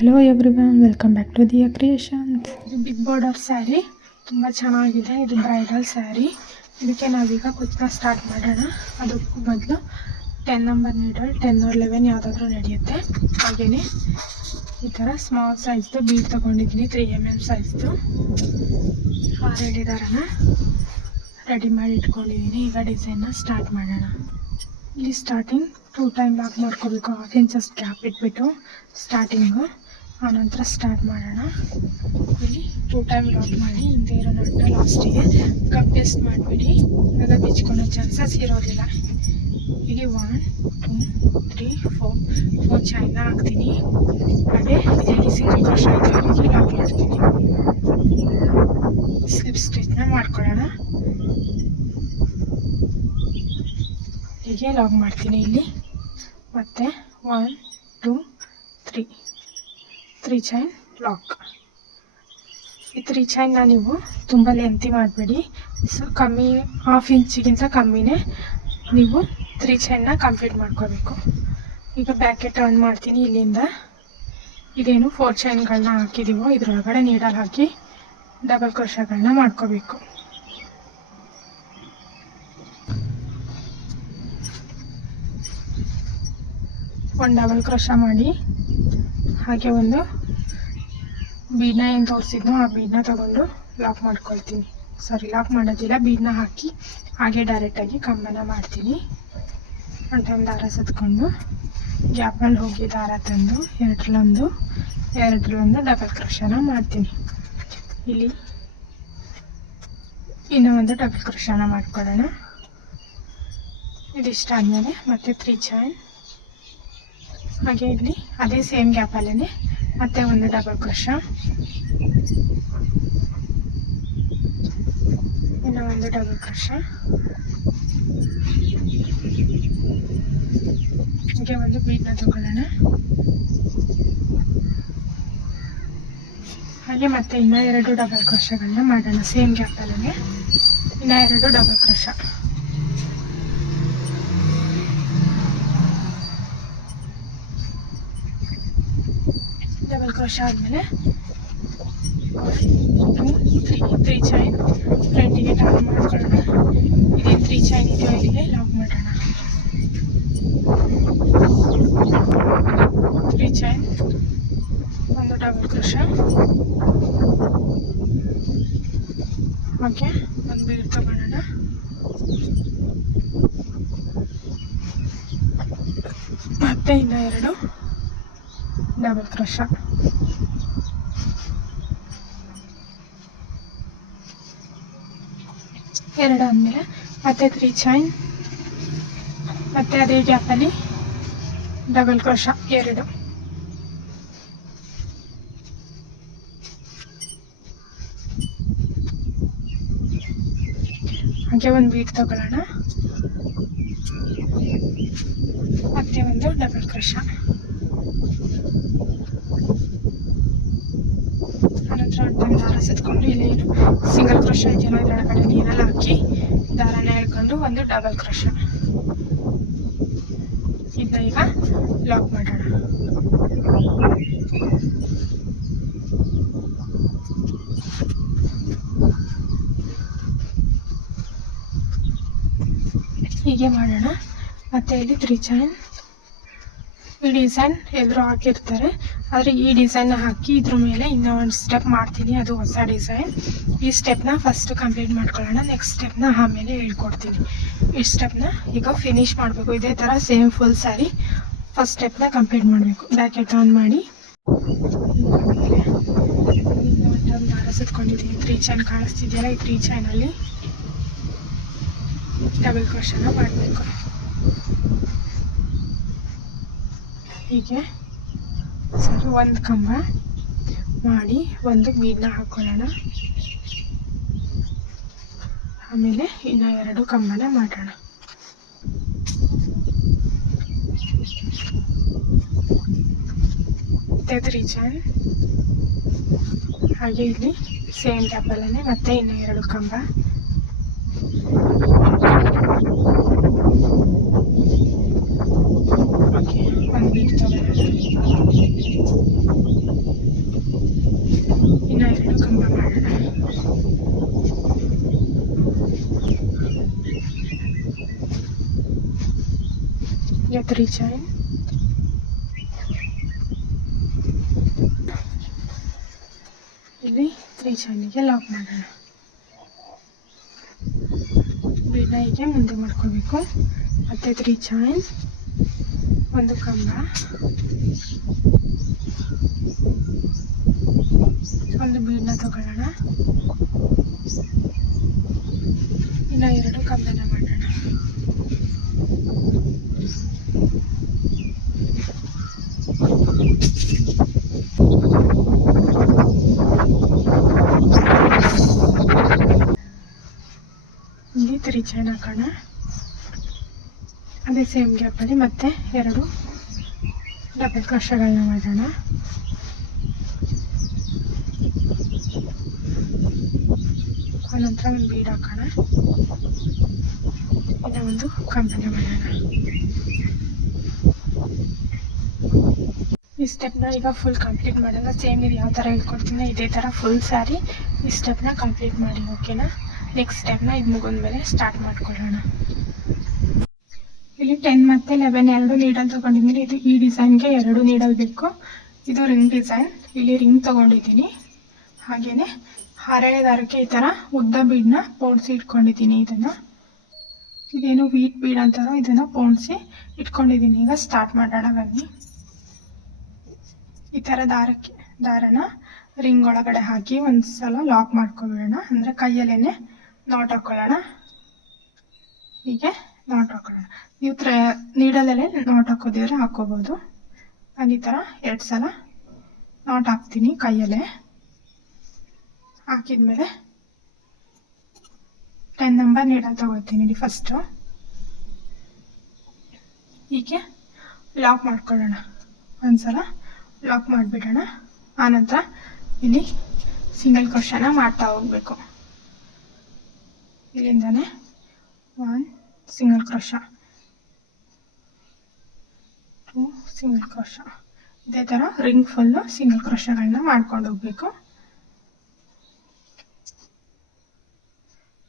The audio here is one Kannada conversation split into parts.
Hello everyone, welcome back to Diya Creations. ಇದು ಬಿಗ್ ಬಾರ್ಡರ್ ಸ್ಯಾರಿ, ತುಂಬ ಚೆನ್ನಾಗಿದೆ. ಇದು ಬ್ರೈಡಲ್ ಸ್ಯಾರಿ. ಇದಕ್ಕೆ ನಾವೀಗ ಕುಚ್ಚನ್ನ ಸ್ಟಾರ್ಟ್ ಮಾಡೋಣ. ಅದಕ್ಕೂ ಮೊದಲು 10 ನಂಬರ್ ನೀಡಲ್, 10 or 11 ಯಾವುದಾದ್ರೂ ನಡೆಯುತ್ತೆ. ಹಾಗೆಯೇ ಈ ಥರ ಸ್ಮಾಲ್ ಸೈಜ್ದು ಬೀಡ್ ತೊಗೊಂಡಿದ್ದೀನಿ, 3 mm ಸೈಜ್ದು. ಆಲ್ರೆಡಿ ದಾರನ ರೆಡಿ ಮಾಡಿ ಇಟ್ಕೊಂಡಿದ್ದೀನಿ. ಈಗ ಡಿಸೈನ್ನ ಸ್ಟಾರ್ಟ್ ಮಾಡೋಣ. ಇಲ್ಲಿ ಸ್ಟಾರ್ಟಿಂಗ್ 2 ಟೈಮ್ ಲಾಕ್ ಮಾಡ್ಕೋಬೇಕು, 1/2 ಇಂಚಸ್ ಗ್ಯಾಪ್ ಇಟ್ಬಿಟ್ಟು ಸ್ಟಾರ್ಟಿಂಗು. ಆನಂತರ ಸ್ಟಾರ್ಟ್ ಮಾಡೋಣ. ಇಲ್ಲಿ 2 ಟೈಮ್ ಲಾಕ್ ಮಾಡಿ ಹಿಂದೆ ಇರೋ ನಟ್ಟನ್ನ ಲಾಸ್ಟಿಗೆ ಕಪ್ಪೆಸ್ಟ್ ಮಾಡಿಬಿಡಿ, ಆಗ ಬಿಚ್ಕೊಳ್ಳೋ ಚಾನ್ಸಸ್ ಇರೋದಿಲ್ಲ. ಇಲ್ಲಿ 1 2 3 4 ಚೈನ ಹಾಕ್ತೀನಿ. ಹಾಗೆ ಇಲ್ಲಿ ಸಿಂಗಲ್ ಕ್ರೋಶೆ ಇಲ್ಲಿಗೆ ಲಾಕ್ ಮಾಡ್ತೀನಿ. ಸ್ಲಿಪ್ ಸ್ಟಿಚ್ನ ಮಾಡ್ಕೊಳ್ಳೋಣ. ಹೀಗೆ ಲಾಕ್ ಮಾಡ್ತೀನಿ. ಇಲ್ಲಿ ಮತ್ತೆ 1 2 3 ಚೈನ್ ಲಾಕ್. ಈ 3 ಚೈನ್ನ ನೀವು ತುಂಬ ಲೆಂತಿ ಮಾಡಬೇಡಿ, ಸೊ ಕಮ್ಮಿ 1/2 ಇಂಚಿಗಿಂತ ಕಮ್ಮಿನೇ ನೀವು 3 ಚೈನ್ನ ಕಂಪ್ಲೀಟ್ ಮಾಡ್ಕೋಬೇಕು. ಈಗ ಬ್ಯಾಕೆ ಟರ್ನ್ ಮಾಡ್ತೀನಿ. ಇಲ್ಲಿಂದ ಇದೇನು 4 ಚೈನ್ಗಳನ್ನ ಹಾಕಿದ್ದೀವೋ ಇದರೊಳಗಡೆ ನೀಡಲ್ ಹಾಕಿ ಡಬಲ್ ಕ್ರೋಶೆಗಳನ್ನ ಮಾಡ್ಕೋಬೇಕು. ಒಂದು ಡಬಲ್ ಕ್ರೋಶ ಮಾಡಿ ಹಾಗೆ ಒಂದು ಬೀಡನ್ನ ಏನು ತೋರಿಸಿದ್ನೋ ಆ ಬೀಡನ್ನ ತಗೊಂಡು ಲಾಕ್ ಮಾಡ್ಕೊಳ್ತೀನಿ. ಲಾಕ್ ಮಾಡೋದಿಲ್ಲ, ಬೀಡನ್ನ ಹಾಕಿ ಹಾಗೆ ಡೈರೆಕ್ಟಾಗಿ ಕಂಬನ ಮಾಡ್ತೀನಿ. ಒಂದು ಟೈಮ್ ದಾರ ಸುತ್ಕೊಂಡು ಗ್ಯಾಪಲ್ಲಿ ಹೋಗಿ ದಾರ ತಂದು ಎರಡರಲ್ಲೊಂದು ಡಬಲ್ ಕ್ರೋಶನ ಮಾಡ್ತೀನಿ. ಇಲ್ಲಿ ಇನ್ನೂ ಒಂದು ಡಬಲ್ ಕ್ರೋಶನ ಮಾಡ್ಕೊಳ್ಳೋಣ. ಇದಿಷ್ಟಾದಮೇಲೆ ಮತ್ತೆ 3 ಚೈನ್, ಹಾಗೆ ಇಲ್ಲಿ ಅದೇ ಸೇಮ್ ಗ್ಯಾಪಲ್ಲೇ ಮತ್ತೆ ಒಂದು ಡಬಲ್ ಕ್ರೋಶ, ಇನ್ನೂ ಒಂದು ಡಬಲ್ ಕ್ರೋಶ, ಹೀಗೆ ಒಂದು ಬೀಡನ್ನ ತಗೊಳ್ಳೋಣ. ಹಾಗೆ ಮತ್ತೆ ಇನ್ನೂ 2 ಡಬಲ್ ಕ್ರೋಶಗಳನ್ನ ಮಾಡೋಣ. ಸೇಮ್ ಗ್ಯಾಪಲ್ಲೇ ಇನ್ನೂ 2 ಡಬಲ್ ಕ್ರೋಶ. ಡಬಲ್ ಕ್ರೋಶ ಆದಮೇಲೆ 3 ಚೈನ್ ಫ್ರಂಟಿಗೆ ಟರ್ನ್ ಮಾಡ್ಕೊಳ್ಳೋಣ. ಇದೇನು 3 ಚೈನ್ ಇದೆಯೋ ಇಲ್ಲಿಗೆ ಲಾಕ್ ಮಾಡೋಣ. 3 ಚೈನ್, ಒಂದು ಡಬಲ್ ಕ್ರೋಶ, ಓಕೆ. ಒಂದು ಬೀಡ್ ತಗೊಳ್ಳೋಣ. ಮತ್ತೆ ಇನ್ನೂ 2 ಡಬಲ್ ಕ್ರೋಶ. ಆದಮೇಲೆ ಮತ್ತೆ 3 ಚೈನ್, ಮತ್ತೆ ಅದೇ ಗ್ಯಾಪಲ್ಲಿ ಡಬಲ್ ಕ್ರೋಶ 2. ಹಾಗೆ ಒಂದು ಬೀಡ್ ತಗೊಳ್ಳೋಣ. ಮತ್ತೆ ಒಂದು ಡಬಲ್ ಕ್ರೋಶ. ಆನಂತರ ಒಂದು ದಾರ ಸುತ್ಕೊಂಡು ಇಲ್ಲಿ ಸಿಂಗಲ್ ಕ್ರೋಶ ಇದೆಯಲ್ಲ ಇದರೊಳಗಡೆ ನೀರಲ್ಲಿ ಹಾಕಿ ದಾರನ ಎಳ್ಕೊಂಡು ಒಂದು ಡಬಲ್ ಕ್ರೋಶ. ಇದನ್ನ ಈಗ ಲಾಕ್ ಮಾಡೋಣ. ಹೀಗೆ ಮಾಡೋಣ. ಮತ್ತೆ ಇಲ್ಲಿ 3 ಚೈನ್. ಈ ಡಿಸೈನ್ ಎಲ್ಲರೂ ಹಾಕಿರ್ತಾರೆ, ಆದರೆ ಈ ಡಿಸೈನ್ನ ಹಾಕಿ ಇದ್ರ ಮೇಲೆ ಇನ್ನೂ ಒಂದು ಸ್ಟೆಪ್ ಮಾಡ್ತೀನಿ, ಅದು ಹೊಸ ಡಿಸೈನ್. ಈ ಸ್ಟೆಪ್ನ ಫಸ್ಟ್ ಕಂಪ್ಲೀಟ್ ಮಾಡ್ಕೊಳ್ಳೋಣ, ನೆಕ್ಸ್ಟ್ ಸ್ಟೆಪ್ನ ಆಮೇಲೆ ಹೇಳ್ಕೊಡ್ತೀನಿ. ಈ ಸ್ಟೆಪ್ನ ಈಗ ಫಿನಿಶ್ ಮಾಡಬೇಕು. ಇದೇ ಥರ ಸೇಮ್ ಫುಲ್ ಸ್ಯಾರಿ ಫಸ್ಟ್ ಸ್ಟೆಪ್ನ ಕಂಪ್ಲೀಟ್ ಮಾಡಬೇಕು. ಬ್ಯಾಕೆ ಟರ್ನ್ ಮಾಡಿ ದಾರ ಸುತ್ಕೊಂಡಿದ್ದೀನಿ. 3 ಚೈನ್ ಕಾಣಿಸ್ತಿದೆಯಲ್ಲ, ಈ 3 ಚೈನಲ್ಲಿ ಡಬಲ್ ಕ್ರೋಶನ ಮಾಡಬೇಕು. ಹೀಗೆ ಒಂದು ಕಂಬ ಮಾಡಿ ಒಂದು ಬೀಡನ್ನ ಹಾಕೊಳ್ಳೋಣ. ಆಮೇಲೆ ಇನ್ನೂ 2 ಕಂಬನ ಮಾಡೋಣ. ಮತ್ತೆ 3 ಚೈನ್, ಹಾಗೆ ಇಲ್ಲಿ ಸೇಮ್ ಗ್ಯಾಪಲ್ಲೇ ಮತ್ತೆ ಇನ್ನೂ 2 ಕಂಬ. ಓಕೆ, ಒಂದು ಬೀಡ್ ತಗೊಳ್ಳೋಣ. 3 ಚೈನ್, ಇಲ್ಲಿ 3 ಚೈನಿಗೆ ಲಾಕ್ ಮಾಡೋಣ. ಬೀಡ್ನ ಹೀಗೆ ಮುಂದೆ ಮಾಡ್ಕೋಬೇಕು. ಮತ್ತೆ 3 ಚೈನ್, ಒಂದು ಕಂಬ, ಒಂದು ಬೀಡ್ನ ತಗೊಳ್ಳೋಣ. ಇನ್ನು 2 ಕಂಬನ ಮಾಡೋಣ. ಇಲ್ಲಿ 3 ಚೈನ್ ಹಾಕೋಣ. ಅದೇ ಸೇಮ್ ಗ್ಯಾಪಲ್ಲಿ ಮತ್ತೆ 2 ಡಬಲ್ ಕ್ರೋಶೆಗಳನ್ನ ಮಾಡೋಣ. ಆನಂತರ ಒಂದು ಬೀಡ್ ಹಾಕೋಣ. ಇನ್ನು ಒಂದು ಕಂಬನ ಮಾಡೋಣ. ಈ ಸ್ಟೆಪ್ನ ಈಗ ಫುಲ್ ಕಂಪ್ಲೀಟ್ ಮಾಡೋಣ. ಸೇಮ್ ಇದು ಯಾವ ಥರ ಹೇಳ್ಕೊಡ್ತೀನಿ ಇದೇ ಥರ ಫುಲ್ ಸ್ಯಾರಿ ಈ ಸ್ಟೆಪ್ನ ಕಂಪ್ಲೀಟ್ ಮಾಡಿ. ಓಕೆನಾ? ನೆಕ್ಸ್ಟ್ ಸ್ಟೆಪ್ನ ಇದು ಮುಗಿದ್ಮೇಲೆ ಸ್ಟಾರ್ಟ್ ಮಾಡ್ಕೊಳ್ಳೋಣ. ಇಲ್ಲಿ 10 ಮತ್ತು 11 2 ನೀಡಲ್ ತೊಗೊಂಡಿದ್ದೀನಿ. ಇದು ಈ ಡಿಸೈನ್ಗೆ 2 ನೀಡಲ್ ಬೇಕು. ಇದು ರಿಂಗ್ ಡಿಸೈನ್, ಇಲ್ಲಿ ರಿಂಗ್ ತೊಗೊಂಡಿದ್ದೀನಿ. ಹಾಗೆಯೇ 6ನೇ ದಾರಕ್ಕೆ ಈ ಥರ ಉದ್ದ ಬೀಡನ್ನ ಪೋಣಿಸಿ ಇಟ್ಕೊಂಡಿದ್ದೀನಿ. ಇದೇನು ವೀಟ್ ಬೀಡ್ ಅಂತಾರೋ ಇದನ್ನು ಪೋಣಿಸಿ ಇಟ್ಕೊಂಡಿದ್ದೀನಿ. ಈಗ ಸ್ಟಾರ್ಟ್ ಮಾಡೋಣ ಬನ್ನಿ. ಈ ಥರ ದಾರನ ರಿಂಗ್ ಒಳಗಡೆ ಹಾಕಿ ಒಂದು ಸಲ ಲಾಕ್ ಮಾಡ್ಕೊಬಿಡೋಣ. ಅಂದರೆ ಕೈಯಲ್ಲೇ ನಾಟ್ ಹಾಕ್ಕೊಳ್ಳೋಣ. ಹೀಗೆ ನಾಟ್ ಹಾಕೊಳ್ಳೋಣ. ನೀವು ನೀಡಲಲ್ಲೇ ನಾಟ್ ಹಾಕೋದಿದ್ರೆ ಹಾಕೋಬೋದು. ನಾನು ಈ ಥರ 2 ಸಲ ನಾಟ್ ಹಾಕ್ತೀನಿ ಕೈಯಲ್ಲೇ. ಹಾಕಿದ್ಮೇಲೆ 10 ನಂಬರ್ ನೀಡಲ್ ತಗೊಳ್ತೀನಿ. ಇಲ್ಲಿ ಫಸ್ಟು ಹೀಗೆ ಲಾಕ್ ಮಾಡ್ಕೊಳ್ಳೋಣ. ಒಂದ್ಸಲ ಲಾಕ್ ಮಾಡಿಬಿಡೋಣ. ಆನಂತರ ಇಲ್ಲಿ ಸಿಂಗಲ್ ಕ್ರೋಶನ ಮಾಡ್ತಾ ಹೋಗಬೇಕು. ಇಲ್ಲಿಂದನೇ 1 ಸಿಂಗಲ್ ಕ್ರೋಶ, 2 ಸಿಂಗಲ್ ಕ್ರೋಶ, ಇದೇ ಥರ ರಿಂಗ್ ಫುಲ್ಲು ಸಿಂಗಲ್ ಕ್ರೋಶಗಳನ್ನ ಮಾಡ್ಕೊಂಡು ಹೋಗ್ಬೇಕು.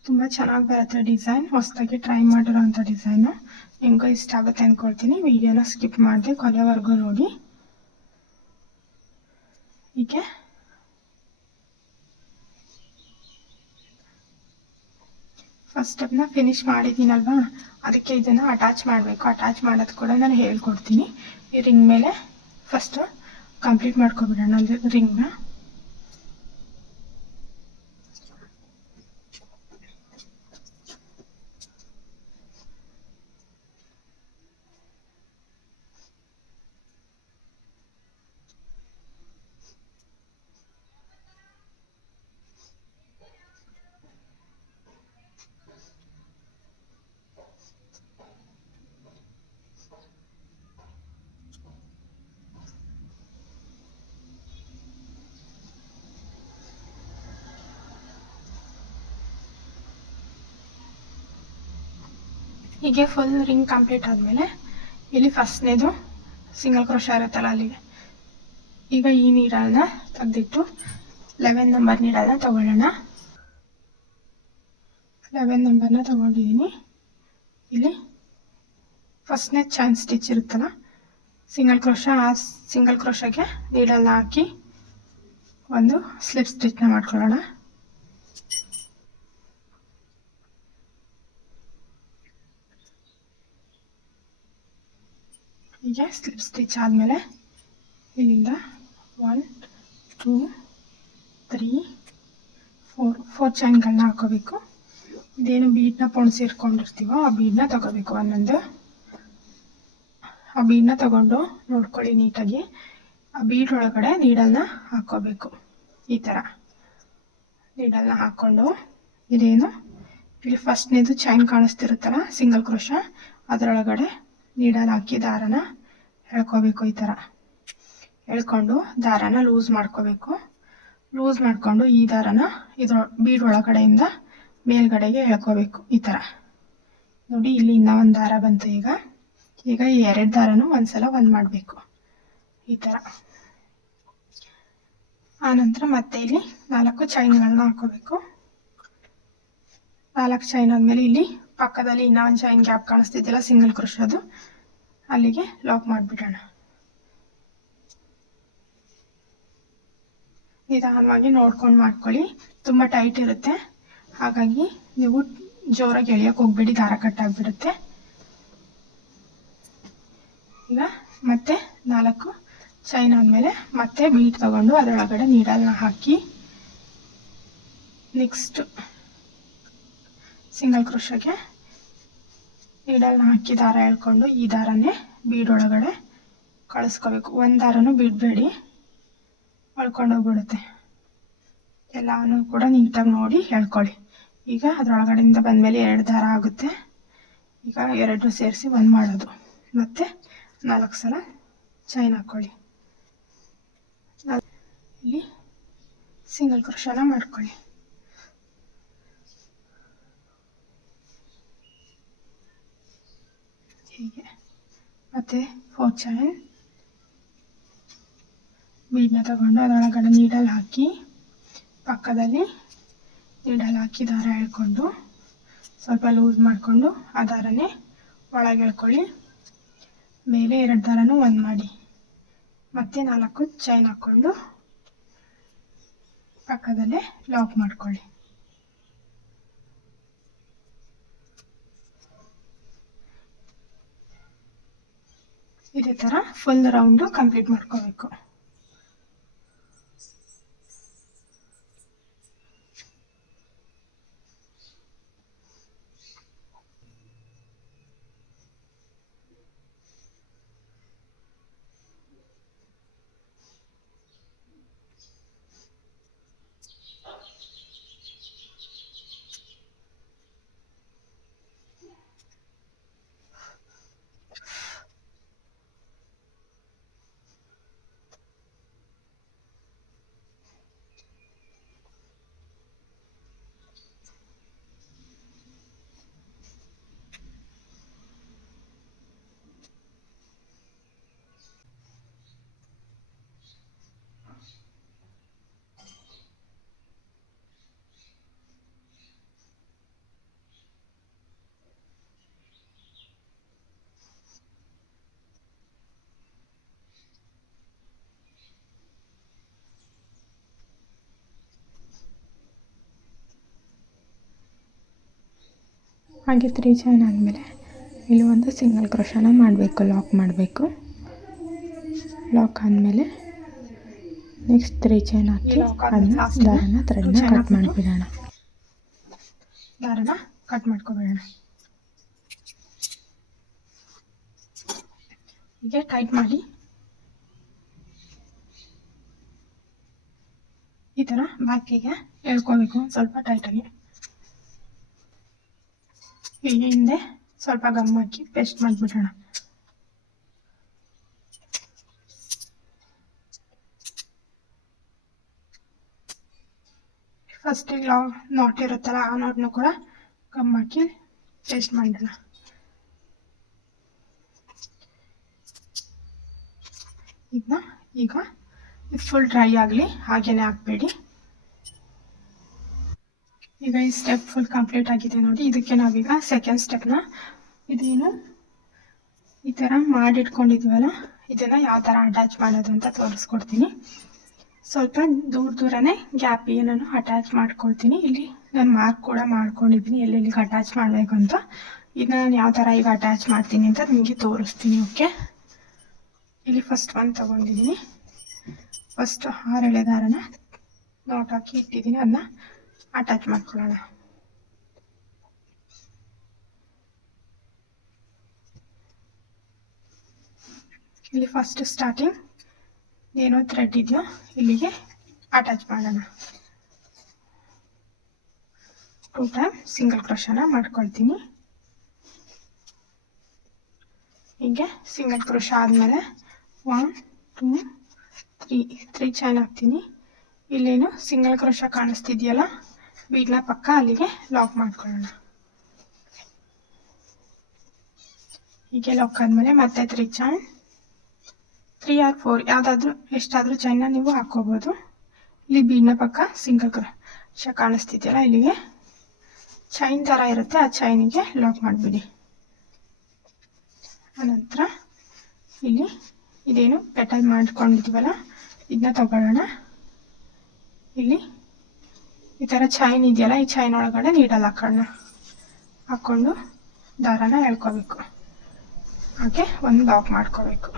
ತುಂಬ ಚೆನ್ನಾಗಿ ಬರುತ್ತೆ ಡಿಸೈನ್. ಹೊಸದಾಗಿ ಟ್ರೈ ಮಾಡಿರೋಂಥ ಡಿಸೈನು. ನಿಮಗೂ ಇಷ್ಟ ಆಗುತ್ತೆ ಅಂದ್ಕೊಳ್ತೀನಿ. ವಿಡಿಯೋನ ಸ್ಕಿಪ್ ಮಾಡಿದೆ ಕೊನೆವರೆಗೂ ನೋಡಿ. ಹೀಗೆ ಫಸ್ಟ್ ಸ್ಟೆಪ್ನ ಫಿನಿಶ್ ಮಾಡಿದ್ದೀನಲ್ವಾ, ಅದಕ್ಕೆ ಇದನ್ನು ಅಟ್ಯಾಚ್ ಮಾಡಬೇಕು. ಅಟ್ಯಾಚ್ ಮಾಡೋದು ಕೂಡ ನಾನು ಹೇಳ್ಕೊಡ್ತೀನಿ. ಈ ರಿಂಗ್ ಮೇಲೆ ಫಸ್ಟು ಕಂಪ್ಲೀಟ್ ಮಾಡ್ಕೊಬಿಡೋಣ ರಿಂಗ್ನ. ಹೀಗೆ ಫುಲ್ ರಿಂಗ್ ಕಂಪ್ಲೀಟ್ ಆದಮೇಲೆ ಇಲ್ಲಿ ಫಸ್ಟ್ನೇದು ಸಿಂಗಲ್ ಕ್ರೋಶ ಇರುತ್ತಲ್ಲ ಅಲ್ಲಿಗೆ ಈಗ ಈ ನೀಡಲ್ನ ತೆಗೆದಿಟ್ಟು 11 ನಂಬರ್ ನೀಡಲ್ನ ತಗೊಳ್ಳೋಣ. 11 ನಂಬರ್ನ ತಗೊಂಡಿದ್ದೀನಿ. ಇಲ್ಲಿ ಫಸ್ಟ್ನೇ ಚೈನ್ ಸ್ಟಿಚ್ ಇರುತ್ತಲ್ಲ ಸಿಂಗಲ್ ಕ್ರೋಶ, ಆ ಸಿಂಗಲ್ ಕ್ರೋಶಗೆ ನೀಡಲ್ನ ಹಾಕಿ ಒಂದು ಸ್ಲಿಪ್ ಸ್ಟಿಚ್ನ ಮಾಡ್ಕೊಳ್ಳೋಣ. ಹೀಗೆ ಸ್ಲಿಪ್ ಸ್ಟಿಚ್ ಆದಮೇಲೆ ಇಲ್ಲಿಂದ 1 2 3 4 ಚೈನ್ಗಳನ್ನ ಹಾಕೋಬೇಕು. ಇದೇನು ಬೀಡನ್ನ ಪೊಣಿಸಿರ್ಕೊಂಡಿರ್ತೀವೋ ಆ ಬೀಡನ್ನ ತಗೋಬೇಕು. ಒಂದೊಂದು ಆ ಬೀಡನ್ನ ತಗೊಂಡು ನೋಡ್ಕೊಳ್ಳಿ ನೀಟಾಗಿ. ಆ ಬೀಡ್ ಒಳಗಡೆ ನೀಡಲ್ನ ಹಾಕೋಬೇಕು. ಈ ಥರ ನೀಡಲ್ನ ಹಾಕ್ಕೊಂಡು ಇದೇನು ಇಲ್ಲಿ ಫಸ್ಟ್ನೇದು ಚೈನ್ ಕಾಣಿಸ್ತಿರುತ್ತಲ್ಲ ಸಿಂಗಲ್ ಕ್ರೋಶ, ಅದರೊಳಗಡೆ ನೀಡಲ್ ಹಾಕಿ ದಾರನ ಎಳ್ಕೋಬೇಕು. ಈ ಥರ ಎಳ್ಕೊಂಡು ದಾರನ ಲೂಸ್ ಮಾಡ್ಕೋಬೇಕು. ಲೂಸ್ ಮಾಡಿಕೊಂಡು ಈ ದಾರನ ಇದ್ರ ಬೀಡ್ ಒಳಗಡೆಯಿಂದ ಮೇಲ್ಗಡೆಗೆ ಎಳ್ಕೋಬೇಕು. ಈ ಥರ ನೋಡಿ, ಇಲ್ಲಿ ಇನ್ನೂ ಒಂದು ದಾರ ಬಂತು. ಈಗ ಈ 2 ದಾರನೂ ಒಂದ್ಸಲ ಒಂದು ಮಾಡಬೇಕು. ಈ ಥರ ಆನಂತರ ಮತ್ತೆ ಇಲ್ಲಿ 4 ಚೈನ್ಗಳನ್ನ ಹಾಕೋಬೇಕು. 4 ಚೈನ್ ಆದಮೇಲೆ ಇಲ್ಲಿ ಪಕ್ಕದಲ್ಲಿ ಇನ್ನೂ ಒಂದು ಚೈನ್ ಗ್ಯಾಪ್ ಕಾಣಿಸ್ತಿದ್ದಿಲ್ಲ ಸಿಂಗಲ್ ಕ್ರೋಶದ್ದು, ಅಲ್ಲಿಗೆ ಲಾಕ್ ಮಾಡಿಬಿಡೋಣ. ನಿಧಾನವಾಗಿ ನೋಡ್ಕೊಂಡು ಮಾಡ್ಕೊಳ್ಳಿ, ತುಂಬ ಟೈಟ್ ಇರುತ್ತೆ, ಹಾಗಾಗಿ ನೀವು ಜೋರಾಗಿ ಎಳೆಯೋಕೆ ಹೋಗ್ಬೇಡಿ, ದಾರ ಕಟ್ಟಾಗ್ಬಿಡುತ್ತೆ. ಈಗ ಮತ್ತೆ 4 ಚೈನ್ ಆದಮೇಲೆ ಮತ್ತೆ ಬೀಟ್ ತಗೊಂಡು ಅದರೊಳಗಡೆ ನೀಡಲ್ನ ಹಾಕಿ ನೆಕ್ಸ್ಟ್ ಸಿಂಗಲ್ ಕ್ರೋಶಕ್ಕೆ ನೀಡಲ್ನ ಹಾಕಿ ದಾರ ಎಳ್ಕೊಂಡು ಈ ದಾರನೇ ಬೀಡ್ ಒಳಗಡೆ ಕಳಿಸ್ಕೋಬೇಕು. ಒಂದು ದಾರನೂ ಬಿಡಬೇಡಿ, ಹೊಳ್ಕೊಂಡೋಗ್ಬಿಡುತ್ತೆ. ಎಲ್ಲಾನು ಕೂಡ ನೀಟಾಗಿ ನೋಡಿ ಹೇಳ್ಕೊಳ್ಳಿ. ಈಗ ಅದರೊಳಗಡೆಯಿಂದ ಬಂದಮೇಲೆ 2 ದಾರ ಆಗುತ್ತೆ. ಈಗ 2 ಸೇರಿಸಿ 1 ಮಾಡೋದು, ಮತ್ತೆ 4 ಸಲ ಚೈನ್ ಹಾಕ್ಕೊಳ್ಳಿ. ಇಲ್ಲಿ ಸಿಂಗಲ್ ಕ್ರೋಶನ ಮಾಡ್ಕೊಳ್ಳಿ. ಹೀಗೆ ಮತ್ತೆ 4 ಚೈನ್ ಬೀಡನ್ನ ತಗೊಂಡು ಅದರೊಳಗಡೆ ನೀಡಲ್ ಹಾಕಿ ಪಕ್ಕದಲ್ಲಿ ನೀಡಲ್ ಹಾಕಿ ದಾರ ಎಳ್ಕೊಂಡು ಸ್ವಲ್ಪ ಲೂಸ್ ಮಾಡಿಕೊಂಡು ಆ ದಾರನೇ ಒಳಗೆ ಎಳ್ಕೊಳ್ಳಿ. ಮೇಲೆ 2 ದಾರನೂ 1 ಮಾಡಿ, ಮತ್ತೆ 4 ಚೈನ್ ಹಾಕ್ಕೊಂಡು ಪಕ್ಕದಲ್ಲೇ ಲಾಕ್ ಮಾಡ್ಕೊಳ್ಳಿ. ಇದೇ ಥರ ಫುಲ್ ರೌಂಡು ಕಂಪ್ಲೀಟ್ ಮಾಡ್ಕೋಬೇಕು. ಹಾಗೆ 3 ಚೈನ್ ಆದಮೇಲೆ ಇಲ್ಲಿ ಒಂದು ಸಿಂಗಲ್ ಕ್ರೋಶನ ಮಾಡಬೇಕು, ಲಾಕ್ ಮಾಡಬೇಕು. ಲಾಕ್ ಆದಮೇಲೆ ನೆಕ್ಸ್ಟ್ 3 ಚೈನ್ ಹಾಕಿ ಅದನ್ನ ದಾರನ ಥ್ರೆಡ್ನ ಕಟ್ ಮಾಡಿಬಿಡೋಣ. ದಾರನ ಕಟ್ ಮಾಡ್ಕೊಬಿಡೋಣ. ಹೀಗೆ ಟೈಟ್ ಮಾಡಿ ಈ ಥರ ಬ್ಯಾಕಿಗೆ ಎಳ್ಕೋಬೇಕು, ಸ್ವಲ್ಪ ಟೈಟಾಗಿ. ಹೀಗೆ ಹಿಂದೆ ಸ್ವಲ್ಪ ಗಮ್ ಹಾಕಿ ಪೇಸ್ಟ್ ಮಾಡಿಬಿಡೋಣ. ಫಸ್ಟ್ ಈಗ ನಾಟ್ ಇರುತ್ತಲ್ಲ, ಆ ನಾಟ್ನ ಕೂಡ ಗಮ್ ಹಾಕಿ ಪೇಸ್ಟ್ ಮಾಡೋಣ. ಈಗ ಇದು ಫುಲ್ ಡ್ರೈ ಆಗಲಿ, ಹಾಗೇನೆ ಹಾಕಬೇಡಿ. ಈಗ ಈ ಸ್ಟೆಪ್ ಫುಲ್ ಕಂಪ್ಲೀಟ್ ಆಗಿದೆ ನೋಡಿ. ಇದಕ್ಕೆ ನಾವೀಗ ಸೆಕೆಂಡ್ ಸ್ಟೆಪ್ನ ಇದೇನು ಈ ಥರ ಮಾಡಿಟ್ಕೊಂಡಿದ್ವಲ್ಲ, ಇದನ್ನು ಯಾವ ಥರ ಅಟ್ಯಾಚ್ ಮಾಡೋದು ಅಂತ ತೋರಿಸ್ಕೊಡ್ತೀನಿ. ಸ್ವಲ್ಪ ದೂರನೇ ಗ್ಯಾಪ್ ನಾನು ಅಟ್ಯಾಚ್ ಮಾಡ್ಕೊಳ್ತೀನಿ. ಇಲ್ಲಿ ನಾನು ಮಾರ್ಕ್ ಕೂಡ ಮಾಡ್ಕೊಂಡಿದ್ದೀನಿ ಎಲ್ಲೆಲ್ಲಿಗೆ ಅಟ್ಯಾಚ್ ಮಾಡಬೇಕು ಅಂತ. ಇದನ್ನ ನಾನು ಯಾವ ಥರ ಈಗ ಅಟ್ಯಾಚ್ ಮಾಡ್ತೀನಿ ಅಂತ ನಿಮಗೆ ತೋರಿಸ್ತೀನಿ. ಓಕೆ, ಇಲ್ಲಿ ಫಸ್ಟ್ 1 ತೊಗೊಂಡಿದ್ದೀನಿ. ಫಸ್ಟ್ 6 ಎಳೆ ದಾರನ ನಾಟ್ ಹಾಕಿ ಇಟ್ಟಿದ್ದೀನಿ, ಅದನ್ನ ಅಟ್ಯಾಚ್ ಮಾಡ್ಕೊಳ್ಳೋಣ. ಇಲ್ಲಿ ಫಸ್ಟ್ ಸ್ಟಾರ್ಟಿಂಗ್ ಏನೋ ಥ್ರೆಡ್ ಇದೆಯೋ ಇಲ್ಲಿಗೆ ಅಟ್ಯಾಚ್ ಮಾಡೋಣ. 2 ಟೈಮ್ ಸಿಂಗಲ್ ಕ್ರೋಶನ ಮಾಡ್ಕೊಳ್ತೀನಿ. ಹೀಗೆ ಸಿಂಗಲ್ ಕ್ರೋಶ ಆದಮೇಲೆ 1 2 3 ಚೈನ್ ಹಾಕ್ತೀನಿ. ಇಲ್ಲೇನು ಸಿಂಗಲ್ ಕ್ರೋಶ ಕಾಣಿಸ್ತಿದೆಯಲ್ಲ, ಬೀಡ್ನ ಪಕ್ಕ ಅಲ್ಲಿಗೆ ಲಾಕ್ ಮಾಡ್ಕೊಳ್ಳೋಣ. ಹೀಗೆ ಲಾಕ್ ಆದಮೇಲೆ ಮತ್ತೆ 3 ಚೈನ್, 3 or 4 ಯಾವುದಾದ್ರೂ ಎಷ್ಟಾದರೂ ಚೈನ್ನ ನೀವು ಹಾಕ್ಕೋಬೋದು. ಇಲ್ಲಿ ಬೀಡ್ನ ಪಕ್ಕ ಸಿಂಗಲ್ ಕ್ರೋಶ ಕಾಣಿಸ್ತಿದೆಯಲ್ಲ, ಇಲ್ಲಿಗೆ ಚೈನ್ ಥರ ಇರುತ್ತೆ, ಆ ಚೈನಿಗೆ ಲಾಕ್ ಮಾಡಿಬಿಡಿ. ಆನಂತರ ಇಲ್ಲಿ ಇದೇನು ಪೆಟಲ್ ಮಾಡ್ಕೊಂಡಿದ್ದೀವಲ್ಲ ಇದನ್ನ ತಗೊಳ್ಳೋಣ. ಇಲ್ಲಿ ಈ ಥರ ಚೈನ್ ಇದೆಯಲ್ಲ, ಈ ಚೈನ್ ಒಳಗಡೆ ನೀಡಲ್ ಹಾಕ್ಕೊಂಡು ದಾರಾನ ಎಳ್ಕೋಬೇಕು. ಹಾಗೆ ಒಂದು ಲಾಕ್ ಮಾಡ್ಕೋಬೇಕು.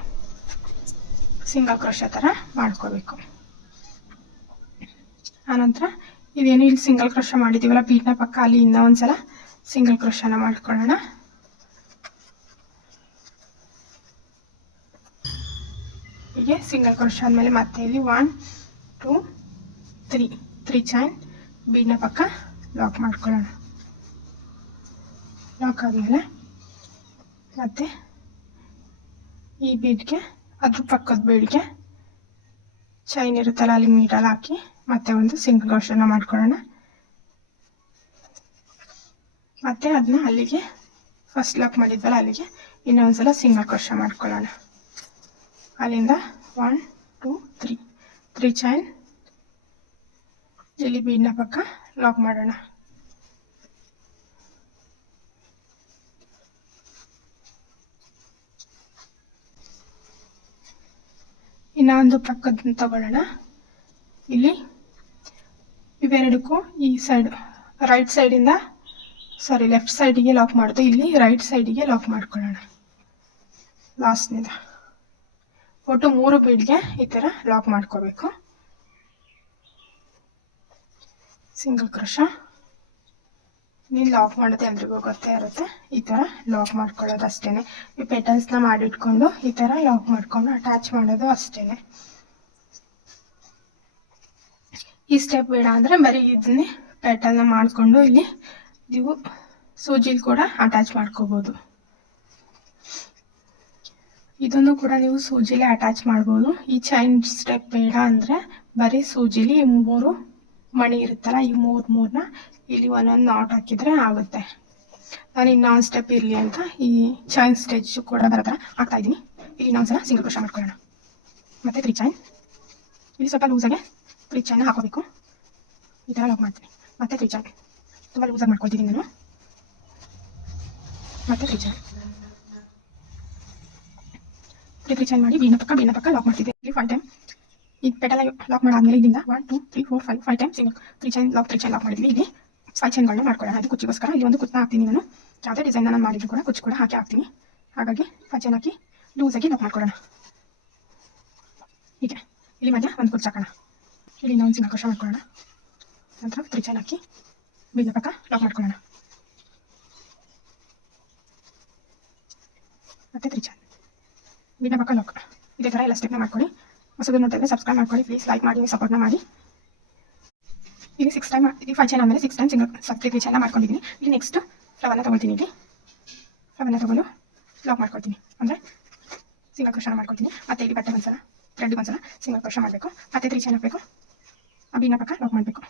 ಸಿಂಗಲ್ ಕ್ರೋಶೆ ಥರ ಮಾಡ್ಕೋಬೇಕು. ಆನಂತರ ಇದೇನು ಇಲ್ಲಿ ಸಿಂಗಲ್ ಕ್ರೋಶೆ ಮಾಡಿದ್ದೀವಲ್ಲ ಬೀಟ್ನ ಪಕ್ಕ, ಅಲ್ಲಿ ಇನ್ನೂ ಒಂದ್ಸಲ ಸಿಂಗಲ್ ಕ್ರೋಶನ ಮಾಡ್ಕೊಳ್ಳೋಣ. ಹೀಗೆ ಸಿಂಗಲ್ ಕ್ರೋಶೆ ಆದಮೇಲೆ ಮತ್ತೆ ಇಲ್ಲಿ 1 2 3 ಚೈನ್ ಬೀಡ್ನ ಪಕ್ಕ ಲಾಕ್ ಮಾಡ್ಕೊಳ್ಳೋಣ. ಲಾಕ್ ಆದಮೇಲೆ ಮತ್ತೆ ಈ ಬೀಡ್ಗೆ ಅದ್ರ ಪಕ್ಕದ ಬೀಡ್ಗೆ ಚೈನ್ ಇರುತ್ತಲ್ಲ ಅಲ್ಲಿ ನೀಡಲ್ ಹಾಕಿ ಮತ್ತೆ ಒಂದು ಸಿಂಗಲ್ ಕ್ರೋಶನ ಮಾಡ್ಕೊಳ್ಳೋಣ. ಮತ್ತೆ ಅದನ್ನ ಅಲ್ಲಿಗೆ ಫಸ್ಟ್ ಲಾಕ್ ಮಾಡಿದ್ವಲ್ಲ ಅಲ್ಲಿಗೆ ಇನ್ನೊಂದ್ಸಲ ಸಿಂಗಲ್ ಕ್ರೋಶೆ ಮಾಡ್ಕೊಳ್ಳೋಣ. ಅಲ್ಲಿಂದ 1 2 3 ಚೈನ್ ಇಲ್ಲಿ ಬೀಡ್ನ ಪಕ್ಕ ಲಾಕ್ ಮಾಡೋಣ. ಇನ್ನೊಂದು ಪಕ್ಕದ ತಗೊಳ್ಳೋಣ. ಇಲ್ಲಿ ಇವೆರಡಕ್ಕೂ ಈ ಸೈಡ್ ಲೆಫ್ಟ್ ಸೈಡಿಗೆ ಲಾಕ್ ಮಾಡೋದು. ಇಲ್ಲಿ ರೈಟ್ ಸೈಡಿಗೆ ಲಾಕ್ ಮಾಡ್ಕೊಳ್ಳೋಣ. ಲಾಸ್ಟ್ನಿಂದ ಒಟ್ಟು 3 ಬೀಡ್ಗೆ ಈ ಥರ ಲಾಕ್ ಮಾಡ್ಕೋಬೇಕು. ಸಿಂಗಲ್ ಕ್ರೋಶೆ ನೀವು ಲಾಕ್ ಮಾಡೋದು ಎಲ್ರಿಗೂ ಗೊತ್ತೇ ಇರುತ್ತೆ. ಈ ಥರ ಲಾಕ್ ಮಾಡ್ಕೊಳ್ಳೋದು ಅಷ್ಟೇ. ಈ ಪೆಟಲ್ಸ್ನ ಮಾಡಿಟ್ಕೊಂಡು ಈ ಥರ ಲಾಕ್ ಮಾಡ್ಕೊಂಡು ಅಟ್ಯಾಚ್ ಮಾಡೋದು ಅಷ್ಟೇ. ಈ ಸ್ಟೆಪ್ ಬೇಡ ಅಂದರೆ ಬರೀ ಇದನ್ನೇ ಪೆಟಲ್ನ ಮಾಡಿಕೊಂಡು ಇಲ್ಲಿ ನೀವು ಸೂಜಿಲಿ ಕೂಡ ಅಟ್ಯಾಚ್ ಮಾಡ್ಕೋಬೋದು. ಇದನ್ನು ಕೂಡ ನೀವು ಸೂಜಿಲಿ ಅಟ್ಯಾಚ್ ಮಾಡ್ಬೋದು. ಈ ಚೈನ್ ಸ್ಟೆಪ್ ಬೇಡ ಅಂದರೆ ಬರೀ ಸೂಜಿಲಿ ಈ 3 ಮಣಿ ಇರುತ್ತಲ್ಲ ಈ 3ನ ಇಲ್ಲಿ ಒಂದೊಂದು ನಾಟ್ ಹಾಕಿದರೆ ಆಗುತ್ತೆ. ನಾನು ಇನ್ನೊಂದು ಸ್ಟೆಪ್ ಇರಲಿ ಅಂತ ಈ ಚೈನ್ ಸ್ಟೆಚ್ ಕೂಡ ಬರೋ ಥರ ಹಾಕ್ತಾ ಇದ್ದೀನಿ. ಇಲ್ಲಿ ಇನ್ನೊಂದ್ಸಲ ಸಿಂಗಲ್ ಕ್ರೋಶೆ ಮಾಡ್ಕೊಳ್ಳೋಣ. ಮತ್ತೆ 3 ಚೈನ್ ಇಲ್ಲಿ ಸ್ವಲ್ಪ ಲೂಸಾಗೆ 3 ಚೈನ್ ಹಾಕೋಬೇಕು. ಈ ಥರ ಲಾಕ್ ಮಾಡ್ತೀನಿ. ಮತ್ತೆ 3 ಚೈನ್ ತುಂಬ ಲೂಸಾಗಿ ಮಾಡ್ಕೊಳ್ತೀನಿ ನಾನು. ಮತ್ತೆ 3 ಚೈನ್ 3 ಚೈನ್ ಮಾಡಿ ಬೀಡ್ನ ಪಕ್ಕ ಲಾಕ್ ಮಾಡ್ತಿದ್ದೆ. ಇಲ್ಲಿ 5 ಟೈಮ್ ಈ ಪೆಟಲ್ ಲಾಕ್ ಮಾಡಾದ್ಮೇಲೆ ಇಲ್ಲಿಂದ 1 2 3 4 5 ಟೈಮ್ ಸಿಂಗಲ್ 3 ಚೈನ್ ಲಾಕ್ ಮಾಡಿದ್ವಿ. ಇಲ್ಲಿ 5 ಚೈನ್ಗಳನ್ನ ಮಾಡ್ಕೊಳ್ಳೋಣ. ಅದು ಕುಚ್ಚಿಗೋಸ್ಕರ ಇಲ್ಲಿ ಒಂದು ಕುಚ್ಚನ್ನ ಹಾಕ್ತೀನಿ. ನಾನು ಯಾವುದೇ ಡಿಸೈನ್ ನಾನು ಮಾಡಿದ್ರು ಕೂಡ ಕುಚ್ಚು ಕೂಡ ಹಾಕ್ತೀನಿ. ಹಾಗಾಗಿ 5 ಚೈನ್ ಹಾಕಿ ಲೂಸಾಗಿ ಲಾಕ್ ಮಾಡ್ಕೊಳ್ಳೋಣ. ಹೀಗೆ ಇಲ್ಲಿ ಮಧ್ಯ ಒಂದು ಕುಚ್ಚು ಹಾಕೋಣ. ಇಲ್ಲಿ ಇನ್ನೊಂದು ಸಿಂಗಲ್ ಕ್ರೋಶೆ ಮಾಡ್ಕೊಳ್ಳೋಣ. ನಂತರ 3 ಚೈನ್ ಹಾಕಿ ಬೀಡ್ನ ಪಕ್ಕ ಲಾಕ್ ಮಾಡ್ಕೊಳ್ಳೋಣ. ಮತ್ತೆ 3 ಚೈನ್ ಬೀಡ್ನ ಪಕ್ಕ ಲಾಕ್. ಇದೇ ಥರ ಎಲ್ಲ ಸ್ಟೆಪ್ನ ಮಾಡ್ಕೊಳ್ಳಿ. ಹೊಸದು ನೋಡ್ತಾ ಸಬ್ಸ್ಕ್ರೈಬ್ ಮಾಡ್ಕೊಳ್ಳಿ ಪ್ಲೀಸ್. ಲೈಕ್ ಮಾಡಿ, ಸಪೋರ್ಟ್ನ ಮಾಡಿ. ಇಲ್ಲಿ 6 ಟೈಮ್ ಇಲ್ಲಿ 5 ಚೈನ್ ಆದಮೇಲೆ 6 ಟೈಮ್ ಸಿಂಗಲ್ 3 ಚೈನ್ ಮಾಡ್ಕೊಂಡಿದ್ದೀನಿ. ಇಲ್ಲಿ ನೆಕ್ಸ್ಟ್ ಫ್ಲವರ್ನ ತೊಗೊಳ್ತೀನಿ. ಇಲ್ಲಿ ಫ್ಲವರ್ನ ತೊಗೊಂಡು ಲಾಕ್ ಮಾಡ್ಕೊಳ್ತೀನಿ. ಅಂದರೆ ಸಿಂಗಲ್ ಕ್ರೋಶೆ ಮಾಡ್ಕೊಳ್ತೀನಿ. ಮತ್ತೆ ಇಲ್ಲಿ ಬಟ್ಟೆ ಒಂದ್ಸಲ ಥ್ರೆಡ್ ಒಂದ್ಸಲ ಸಿಂಗಲ್ ಕ್ರೋಶೆ ಮಾಡಬೇಕು. ಮತ್ತೆ 3 ಚೈನ್ ಹಾಕಬೇಕು. ಆ ಬೀಡ್ನ ಪಕ್ಕ ಲಾಕ್ ಮಾಡಬೇಕು.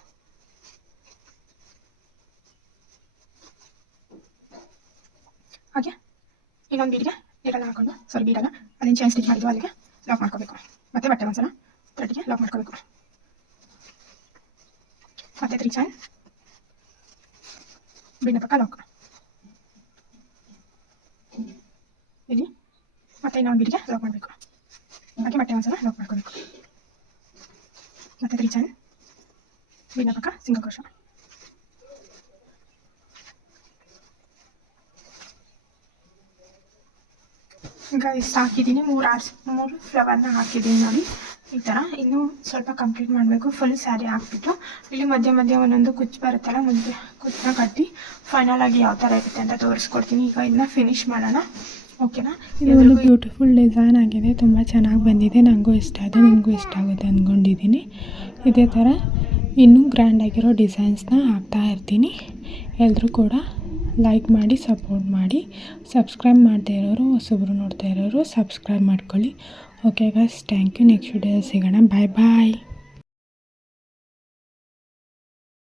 ಹಾಗೆ ಇನ್ನೊಂದು ಬೀಡ್ಗೆ ನೀಡಲ್ಲ ಹಾಕೊಂಡು ಬೀಡಲ್ಲ ಅಲ್ಲಿಂದ ಚೈನ್ ಸ್ಟಿಚ್ ಮಾಡಿದ್ವು ಅಲ್ಲಿಗೆ ಲಾಕ್ ಮಾಡ್ಕೋಬೇಕು. ಮತ್ತೆ ಬಟ್ಟೆ ಒಂದ್ಸಲ ಥ್ರೆಡ್ಗೆ ಲಾಕ್ ಮಾಡ್ಕೋಬೇಕು. ಮತ್ತೆ 3 ಚೈನ್ ಬೀಡ್ನ ಪಕ್ಕ ಲಾಕ್. ಇಲ್ಲಿ ಮತ್ತೆ ಇನ್ನೊಂದು ಬೀಡ್ಗೆ ಲಾಕ್ ಮಾಡಬೇಕು. ಹಾಗೆ ಬಟ್ಟೆ ಒಂದ್ಸಲ ಲಾಕ್ ಮಾಡ್ಕೋಬೇಕು. ಮತ್ತೆ 3 ಚೈನ್ ಬೀಡ್ನ ಪಕ್ಕ ಸಿಂಗಲ್ ಕ್ರೋಶೆ. ಈಗ ಇಷ್ಟು ಹಾಕಿದ್ದೀನಿ. 3 ಫ್ಲವರ್ನ ಹಾಕಿದ್ದೀನಿ ನೋಡಿ. ಈ ಥರ ಇನ್ನೂ ಸ್ವಲ್ಪ ಕಂಪ್ಲೀಟ್ ಮಾಡಬೇಕು. ಫುಲ್ ಸ್ಯಾರಿ ಹಾಕ್ಬಿಟ್ಟು ಇಲ್ಲಿ ಮಧ್ಯೆ ಒಂದೊಂದು ಕುಚ್ಚು ಬರುತ್ತಲ್ಲ, ಮುಂದೆ ಕುಚ್ಚನ್ನ ಕಟ್ಟಿ ಫೈನಲ್ ಆಗಿ ಯಾವ ಥರ ಇರುತ್ತೆ ಅಂತ ತೋರಿಸ್ಕೊಡ್ತೀನಿ. ಈಗ ಇದನ್ನ ಫಿನಿಶ್ ಮಾಡೋಣ. ಓಕೆನಾ? ಇದು ಒಂದು ಬ್ಯೂಟಿಫುಲ್ ಡಿಸೈನ್ ಆಗಿದೆ. ತುಂಬ ಚೆನ್ನಾಗಿ ಬಂದಿದೆ. ನನಗೂ ಇಷ್ಟ ಆಯಿತು, ನಿಮಗೂ ಇಷ್ಟ ಆಗುತ್ತೆ ಅಂದ್ಕೊಂಡಿದ್ದೀನಿ. ಇದೇ ಥರ ಇನ್ನೂ ಗ್ರ್ಯಾಂಡಾಗಿರೋ ಡಿಸೈನ್ಸ್ನ ಹಾಕ್ತಾ ಇರ್ತೀನಿ. ಎಲ್ಲರೂ ಕೂಡ ಲೈಕ್ ಮಾಡಿ, ಸಪೋರ್ಟ್ ಮಾಡಿ. ಸಬ್ಸ್ಕ್ರೈಬ್ ಮಾಡದೇ ಇರೋರು, ಹೊಸಬ್ರು ನೋಡ್ತಾ ಇರೋರು ಸಬ್ಸ್ಕ್ರೈಬ್ ಮಾಡ್ಕೊಳ್ಳಿ. Okay guys, thank you. Next video ಸಿಗೋಣ. ಬಾಯ್ ಬಾಯ್.